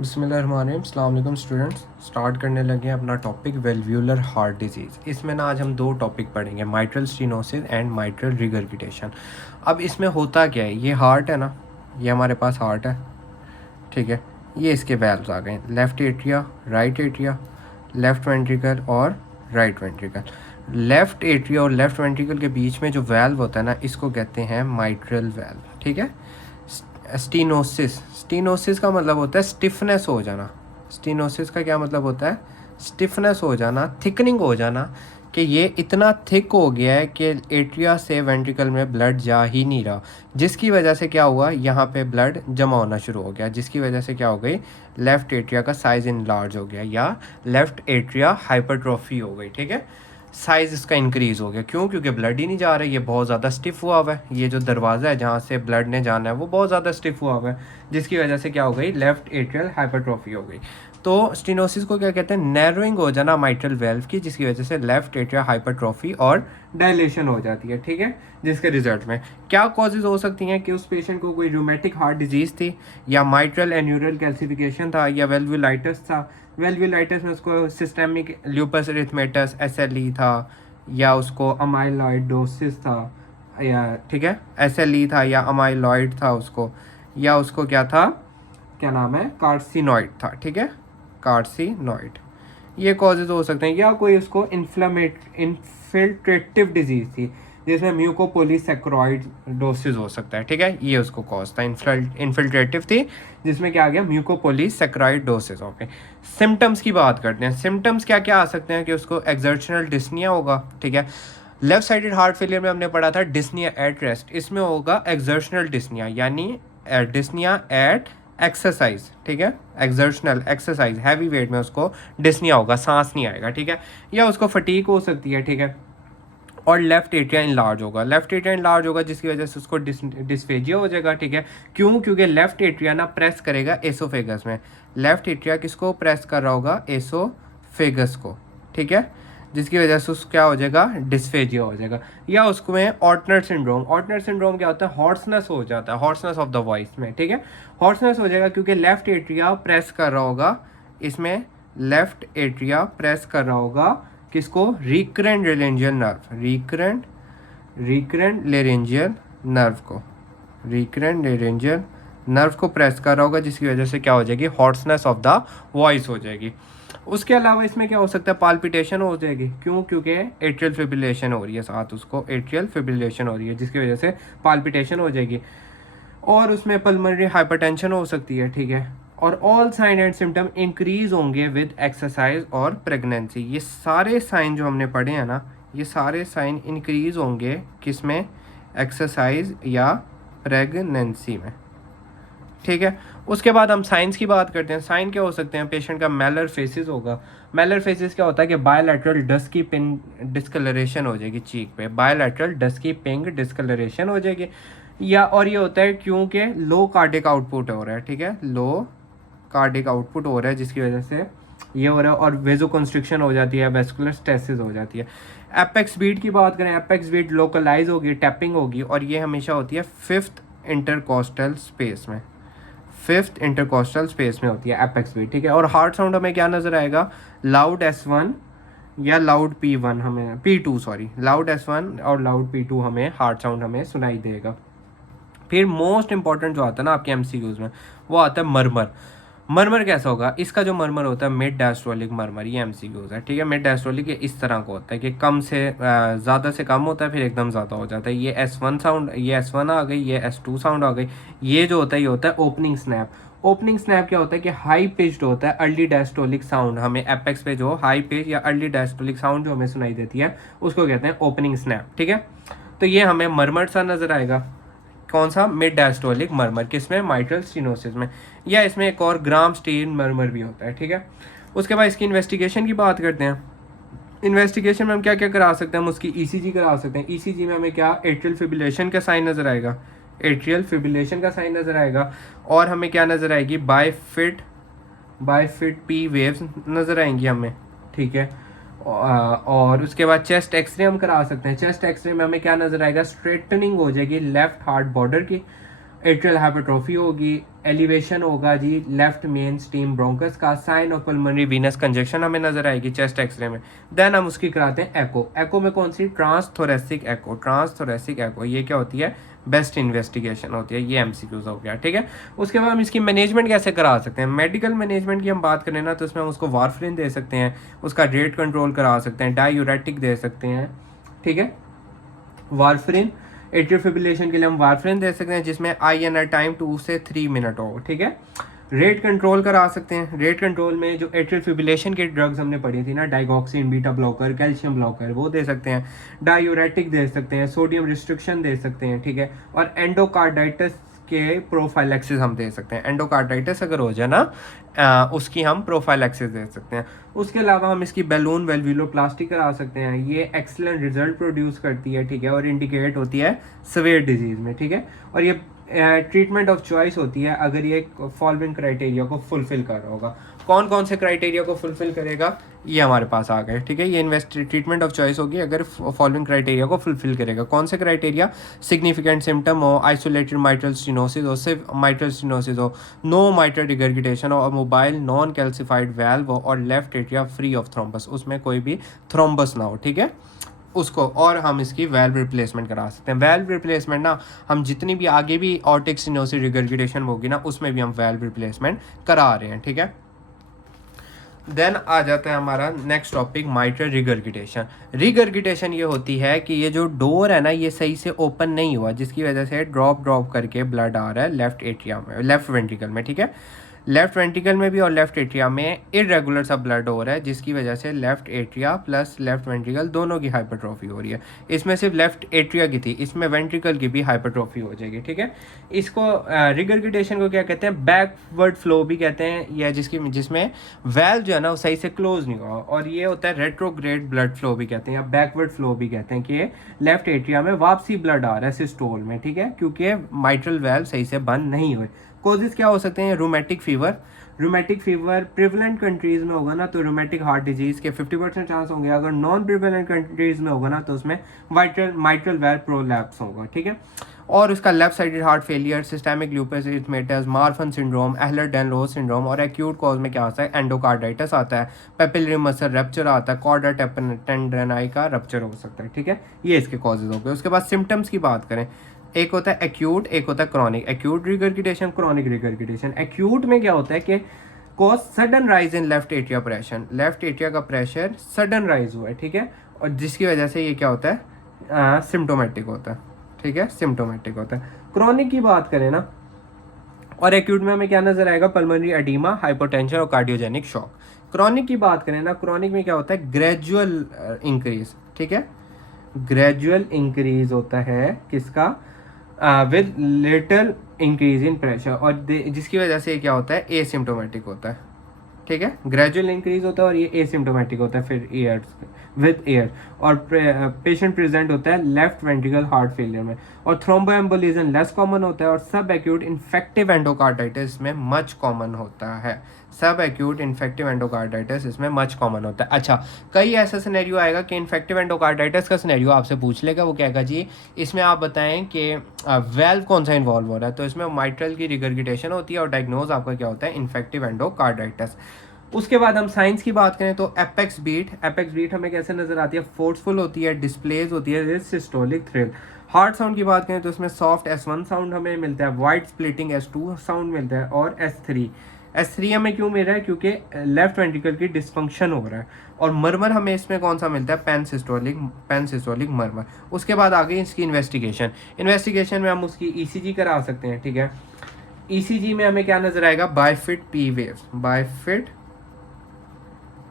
बिस्मिल्लाहिर्रहमानिर्रहीम। अस्सलाम वालेकुम स्टूडेंट्स। स्टार्ट करने लगे हैं अपना टॉपिक वेल्व्यूलर हार्ट डिजीज़। इसमें ना आज हम दो टॉपिक पढ़ेंगे, mitral stenosis and mitral regurgitation. अब इसमें होता क्या है, ये हार्ट है ना, ये हमारे पास हार्ट है, ठीक है। ये इसके वेल्व्स आ गए, left atria, right atria, left ventricle और राइट वेंट्रिकल। लेफ़्ट एट्रिया और लेफ़्ट वेंट्रिकल के बीच में जो वेल्व होता है ना, इसको कहते हैं माइट्रल वेल्व, ठीक है। स्टीनोसिस, स्टीनोसिस का मतलब होता है स्टिफनेस हो जाना। स्टीनोसिस का क्या मतलब होता है? स्टिफनेस हो जाना, थिकनिंग हो जाना, कि ये इतना थिक हो गया है कि एट्रिया से वेंट्रिकल में ब्लड जा ही नहीं रहा, जिसकी वजह से क्या हुआ, यहाँ पे ब्लड जमा होना शुरू हो गया, जिसकी वजह से क्या हो गई, लेफ़्ट एट्रिया का साइज़ इनलार्ज हो गया या लेफ़्ट एट्रिया हाइपरट्रॉफी हो गई, ठीक है। साइज़ इसका इंक्रीज़ हो गया, क्यों? क्योंकि ब्लड ही नहीं जा रहा है, ये बहुत ज़्यादा स्टिफ हुआ हुआ है, ये जो दरवाज़ा है जहाँ से ब्लड ने जाना है वो बहुत ज़्यादा स्टिफ हुआ हुआ है, जिसकी वजह से क्या हो गई, लेफ़्ट एट्रियल हाइपरट्रॉफी हो गई। तो स्टेनोसिस को क्या कहते हैं? नैरोइंग हो जाना माइट्रल वेल्व की, जिसकी वजह से लेफ़्ट एट्रियल हाइपरट्रॉफी और डायलेशन हो जाती है, ठीक है। जिसके रिजल्ट में क्या कॉजेज़ हो सकती हैं कि उस पेशेंट को कोई रूमेटिक हार्ट डिजीज़ थी, या माइट्रल एन्यूरल कैल्सिफिकेशन था, या वेल्वुलाइटिस था। वेल्वुलाइटिस में उसको सिस्टेमिक ल्यूपस एरिथमेटस SLE था, या उसको अमाइलॉइडोसिस था, या ठीक है SLE था या अमाइलॉइड था उसको, या उसको क्या था, क्या नाम है, कार्सिनॉइड था, ठीक है, कार्सिनॉइड। ये कॉजेज हो सकते हैं, या कोई उसको इन्फिल्ट्रेटिव डिजीज़ थी जिसमें म्यूकोपोलीसैक्राइडोसिस हो सकता है, ठीक है। ये उसको कॉज था, इन्फिल्ट्रेटिव थी जिसमें क्या आ गया, म्यूकोपोलीसैक्राइडोसिस। ओके, सिम्टम्स की बात करते हैं। सिम्टम्स क्या क्या आ सकते हैं कि उसको एक्सर्शनल डिस्निया होगा, ठीक है। लेफ्ट साइडेड हार्ट फेलियर में हमने पढ़ा था डिस्निया एट रेस्ट, इसमें होगा एक्सर्शनल डिस्निया, यानी डिस्निया एट एक्सरसाइज, ठीक है। एक्सर्शनल एक्सरसाइज, हैवी वेट में उसको डिस्निया होगा, सांस नहीं आएगा, ठीक है। या उसको फटीक हो सकती है, ठीक है। और लेफ्ट एट्रिया इनलार्ज होगा, लेफ्ट एट्रिया इनलार्ज होगा जिसकी वजह से उसको डिस्फेजिया हो जाएगा, ठीक है। क्यों? क्योंकि लेफ्ट एट्रिया ना प्रेस करेगा एसोफेगस में। लेफ्ट एट्रिया किसको प्रेस कर रहा होगा? एसोफेगस को, ठीक है। जिसकी वजह से उसको क्या हो जाएगा, डिस्फेजिया हो जाएगा। या उसको में ऑर्टनर सिंड्रोम, ऑर्टनर सिंड्रोम क्या होता है, हॉर्सनेस हो जाता है, हॉर्सनेस ऑफ द वॉइस में, ठीक है। हॉर्सनेस हो जाएगा क्योंकि लेफ्ट एट्रिया प्रेस कर रहा होगा, इसमें लेफ्ट एट्रिया प्रेस कर रहा होगा किसको, recurrent laryngeal nerve, recurrent laryngeal nerve को, रिकरेंट लेरेंजियल नर्व को प्रेस कर रहा होगा, जिसकी वजह से क्या हो जाएगी, हॉर्सनेस ऑफ द वॉइस हो जाएगी। उसके अलावा इसमें क्या हो सकता है, पाल्पिटेशन हो जाएगी। क्यों? क्योंकि एट्रियल फिब्रिलेशन हो रही है, साथ उसको एट्रियल फिब्रिलेशन हो रही है, जिसकी वजह से पाल्पिटेशन हो जाएगी। और उसमें पल्मोनरी हाइपरटेंशन हो सकती है, ठीक है। और all sign and symptom increase होंगे विद एक्सरसाइज और प्रेगनेंसी। ये सारे साइन जो हमने पढ़े हैं ना, ये सारे साइन इंक्रीज होंगे किस में, एक्सरसाइज या प्रेगनेंसी में, ठीक है। उसके बाद हम साइंस की बात करते हैं। साइन क्या हो सकते हैं, पेशेंट का मेलर फेसिस होगा। मेलर फेसिस क्या होता है कि बायलैटरल डस्ट की पिंक डिस्कलरेशन हो जाएगी चीक पे, बायलैटरल डस्ट की पिंक डिस्कलरेशन हो जाएगी। या और ये होता है क्योंकि लो कार्डिक आउटपुट हो रहा है, ठीक है, लो कार्डिक आउटपुट हो रहा है, जिसकी वजह से ये हो रहा है। और वेजो कंस्ट्रिक्शन हो जाती है, वेस्कुलर स्टेसिस हो जाती है। एपेक्स बीट की बात करें, एपेक्स बीट लोकलाइज होगी, टैपिंग होगी, और ये हमेशा होती है फिफ्थ इंटरकोस्टल स्पेस में, फिफ्थ इंटरकोस्टल स्पेस में होती है एपेक्स बीट, ठीक है। और हार्ट साउंड हमें क्या नज़र आएगा, लाउड S1 या लाउड P1, हमें P2 सॉरी, लाउड S1 और लाउड P2 हमें हार्ट साउंड हमें सुनाई देगा। फिर मोस्ट इंपॉर्टेंट जो आता है ना आपके MCQs में, वो आता है मरमर। मरमर कैसा होगा, इसका जो मरमर होता है मिड डायस्टोलिक मरमर, ये MCQs है, ठीक है। मिड डायस्टोलिक ये इस तरह का होता है कि कम से ज़्यादा से कम होता है, फिर एकदम ज़्यादा हो जाता है। ये S1 साउंड, ये S1 आ गई, ये S2 साउंड आ गई। ये जो होता है, ये होता है ओपनिंग स्नैप। ओपनिंग स्नैप क्या होता है कि हाई पिच्ड होता है, अर्ली डायस्टोलिक साउंड हमें एपेक्स पे जो हाई पिच या अर्ली डायस्टोलिक साउंड जो हमें सुनाई देती है, उसको कहते हैं ओपनिंग स्नैप, ठीक है। तो ये हमें मरमर सा नज़र आएगा, कौन सा, मिड डायस्टोलिक मरमर, किसमें, माइट्रल स्टेनोसिस में। या इसमें एक और ग्राम स्टेन मरमर भी होता है, ठीक है। उसके बाद इसकी इन्वेस्टिगेशन की बात करते हैं। इन्वेस्टिगेशन में हम क्या क्या करा सकते हैं, हम उसकी ECG करा सकते हैं। ECG में हमें क्या, एट्रियल फिब्रिलेशन का साइन नज़र आएगा, एट्रियल फिब्रिलेशन का साइन नज़र आएगा। और हमें क्या नज़र आएगी, बायफिट P वेव्स नज़र आएंगी हमें, ठीक है। और उसके बाद चेस्ट एक्सरे हम करा सकते हैं। चेस्ट एक्सरे में हमें क्या नज़र आएगा, स्ट्रेटनिंग हो जाएगी लेफ्ट हार्ट बॉर्डर की। एट्रियल हाइपरट्रोफी होगी, एलिवेशन होगा जी लेफ्ट मेन स्टीम ब्रोंकस का, sign of pulmonary venous congestion हमें नजर आएगी चेस्ट एक्सरे में। देन हम उसकी कराते हैं एको। एको में कौन सी? ट्रांसथोरेसिक एको। ट्रांसथोरेसिक एको ये क्या होती है? बेस्ट इन्वेस्टिगेशन होती है। ये एमसीक्यूज हो गया, ठीक है। उसके बाद हम इसकी मैनेजमेंट कैसे करा सकते हैं? मेडिकल मैनेजमेंट की हम बात करें ना, तो उसमें हम उसको वारफरिन दे सकते हैं, उसका रेट कंट्रोल करा सकते हैं, डायूरेटिक दे सकते हैं, ठीक है। वारफरिन एट्रियल फिब्रिलेशन के लिए हम वारफरिन दे सकते हैं जिसमें INR टाइम 2 से 3 मिनट हो, ठीक है। रेट कंट्रोल करा सकते हैं। रेट कंट्रोल में जो एट्रियल फिब्रिलेशन की ड्रग्स हमने पढ़ी थी ना, डाइगॉक्सिन, बीटा ब्लॉकर, कैल्शियम ब्लॉकर, वो दे सकते हैं। डायूरेटिक दे सकते हैं, सोडियम रिस्ट्रिक्शन दे सकते हैं, ठीक है। और एंडोकार्डाइटिस के प्रोफाइलैक्सिस हम दे सकते हैं। एंडोकार्डाइटिस अगर हो जाए ना, उसकी हम प्रोफाइलैक्सिस दे सकते हैं। उसके अलावा हम इसकी बैलून वेल्वुलोप्लास्टी करा सकते हैं। ये एक्सीलेंट रिजल्ट प्रोड्यूस करती है, ठीक है, और इंडिकेट होती है सीवियर डिजीज में, ठीक है। और ये ट्रीटमेंट ऑफ चॉइस होती है अगर ये फॉलोइंग क्राइटेरिया को फुलफिल कर रहा होगा। कौन कौन से क्राइटेरिया को फुलफिल करेगा? ये हमारे पास आ गए, ठीक है। ये ट्रीटमेंट ऑफ चॉइस होगी अगर फॉलोइंग क्राइटेरिया को फुलफिल करेगा। कौन से क्राइटेरिया? सिग्निफिकेंट सिम्टम हो, आइसोलेटेड माइट्रल स्टेनोसिस हो, सिर्फ माइट्रल स्टेनोसिस हो, नो माइट्रल रिगर्गिटेशन हो, और मोबाइल नॉन कैल्सिफाइड वेल्व हो, और left atria free of thrombus, उसमें कोई भी थ्रोम्बस ना हो, ठीक है उसको। और हम इसकी वेल्व रिप्लेसमेंट करा सकते हैं। वेल्व रिप्लेसमेंट ना, हम जितनी भी आगे भी ऑर्टिक स्टेनोसिस रिगर्गिटेशन होगी ना, उसमें भी हम वेल्व रिप्लेसमेंट करा रहे हैं, ठीक है। देन आ जाता है हमारा next topic, mitral regurgitation. Regurgitation ये होती है कि ये जो डोर है ना, ये सही से ओपन नहीं हुआ, जिसकी वजह से ड्रॉप करके ब्लड आ रहा है लेफ्ट एट्रिया में, लेफ्ट वेंट्रिकल में, ठीक है। लेफ्ट वेंट्रिकल में भी और लेफ्ट एट्रिया में इरेगुलर सा ब्लड हो रहा है, जिसकी वजह से left atria plus left ventricle दोनों की हाइपरट्रॉफी हो रही है। इसमें सिर्फ लेफ्ट एट्रिया की थी, इसमें वेंट्रिकल की भी हाइपरट्रॉफी हो जाएगी, ठीक है। इसको रिगर्गिटेशन को क्या कहते हैं? बैकवर्ड फ्लो भी कहते हैं, या जिसमें वेल्व जो है ना वो सही से क्लोज नहीं हुआ, और ये होता है रेट्रोग्रेड ब्लड फ्लो भी कहते हैं, या बैकवर्ड फ्लो भी कहते हैं, कि लेफ्ट एट्रिया में वापसी ब्लड आ रहा है सिस्टोल में, ठीक है, क्योंकि माइट्रल वेल्व सही से बंद नहीं हुए। कोजेस क्या हो सकते हैं? Rheumatic fever. Rheumatic fever prevalent countries में होगा ना, तो रूमेटिक हार्ट डिजीज के 50% चांस होंगे। अगर नॉन प्रिवलेंट कंट्रीज में होगा ना, तो उसमें माइट्रल वेल्व प्रोलैप्स होगा, ठीक है। और उसका left sided heart failure, systemic lupus erythematosus, Marfan syndrome, Ehlers Danlos syndrome, और एक्यूट कॉज में क्या आता है? एंडोकार्डाइटिस आता है, पेपिलरी मसल रप्चर आता है, कॉर्डा टेंडरनाई का रप्चर हो सकता है, ठीक है। ये इसके कॉजेज हो गए। उसके बाद सिम्टम्स की बात करें, एक होता है एक्यूट, एक होता है chronic. Acute regurgitation, chronic regurgitation. Acute में क्या होता है कि cause sudden rise in left atria pressure, left atria का प्रेशर सडन राइज हुआ है, ठीक है, और जिसकी वजह से ये क्या होता है? सिम्टोमेटिक होता है, ठीक है, सिम्टोमेटिक होता है। क्रॉनिक की बात करें ना, और एक्यूट में हमें क्या नजर आएगा? पल्मोनरी एडीमा, हाइपोटेंशन और कार्डियोजेनिक शॉक। क्रॉनिक की बात करें ना, क्रॉनिक में क्या होता है? ग्रेजुअल इंक्रीज, ठीक है, ग्रेजुअल इंक्रीज होता है किसका? With little increase in pressure, और जिसकी वजह से क्या होता है? एसिम्टोमेटिक होता है, ठीक है। ग्रेजुअल इंक्रीज होता है और ये एसिम्टोमेटिक होता है फिर ईयर्स विद ईयर, और पेशेंट प्रेजेंट होता है लेफ्ट वेंट्रिकल हार्ट फेलियर में, और थ्रोम्बोएम्बोलिज्म लेस कॉमन होता है, और सब एक्यूट इन्फेक्टिव एंडोकार्डाइटिस में मच कॉमन होता है। सब एक्यूट इन्फेक्टिव एंडोकार्डाइटिस इसमें मच कॉमन होता है। अच्छा, कई ऐसा सिनेरियो आएगा कि इन्फेक्टिव एंडोकार्डाइटिस का सिनेरियो आपसे पूछ लेगा, वो कहेगा जी इसमें आप बताएं कि वेल्व कौन सा इन्वॉल्व हो रहा है, तो इसमें माइट्रल की रिगर्गिटेशन होती है, और डायग्नोज आपका क्या होता है? Infective endocarditis. उसके बाद हम साइंस की बात करें तो एपेक्स बीट हमें कैसे नजर आती है? फोर्सफुल होती है, डिस्प्लेस होती है, सिस्टोलिक थ्रिल। हार्ट साउंड की बात करें तो इसमें सॉफ्ट S1 साउंड हमें मिलता है, वाइड स्प्लिटिंग S2 साउंड मिलता है, और S3 हमें क्यों मिल रहा है? क्योंकि लेफ्ट वेंट्रिकल की डिस्फंक्शन हो रहा है। और मर्मर हमें इसमें कौन सा मिलता है? पेनसिस्टोलिक मर्मर। उसके बाद आ गई इसकी इन्वेस्टिगेशन में हम उसकी ECG करा सकते हैं, ठीक है। ECG में हमें क्या नजर आएगा? बायफिट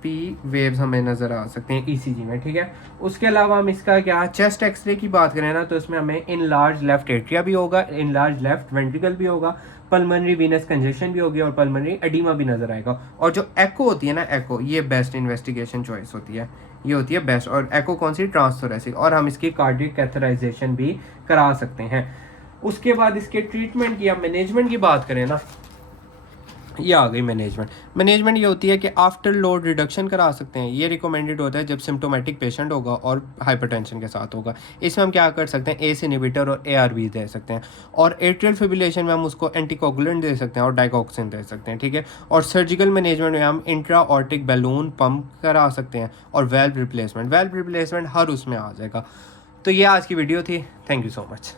पी वेव्स हमें नजर आ सकते हैं ECG में, ठीक है। उसके अलावा हम इसका क्या चेस्ट एक्सरे की बात करें ना, तो इसमें हमें इन लार्ज लेफ्ट एट्रिया भी होगा, इन लार्ज लेफ्ट वेंट्रिकल भी होगा, पल्मोनरी वीनस कंजेशन भी होगी, और पल्मोनरी एडिमा भी नजर आएगा। और जो एको होती है ना, एको ये बेस्ट इन्वेस्टिगेशन चॉइस होती है, ये होती है बेस्ट। और एको कौन सी? ट्रांसथोरेसिक। और हम इसकी कार्डियक कैथराइजेशन भी करा सकते हैं। उसके बाद इसके ट्रीटमेंट की या मैनेजमेंट की बात करें ना, ये आ गई मैनेजमेंट ये होती है कि आफ्टर लोड रिडक्शन करा सकते हैं। ये रिकमेंडेड होता है जब सिम्टोमेटिक पेशेंट होगा और हाइपरटेंशन के साथ होगा। इसमें हम क्या कर सकते हैं, एस इनहिबिटर और ARB दे सकते हैं, और एट्रियल फिब्रिलेशन में हम उसको एंटीकोगुलेंट दे सकते हैं और डाइगोक्सिन दे सकते हैं, ठीक है। और सर्जिकल मैनेजमेंट में हम इंट्रा ऑर्टिक बैलून पम्प करा सकते हैं, और वेल्व रिप्लेसमेंट हर उसमें आ जाएगा। तो ये आज की वीडियो थी। Thank you so much.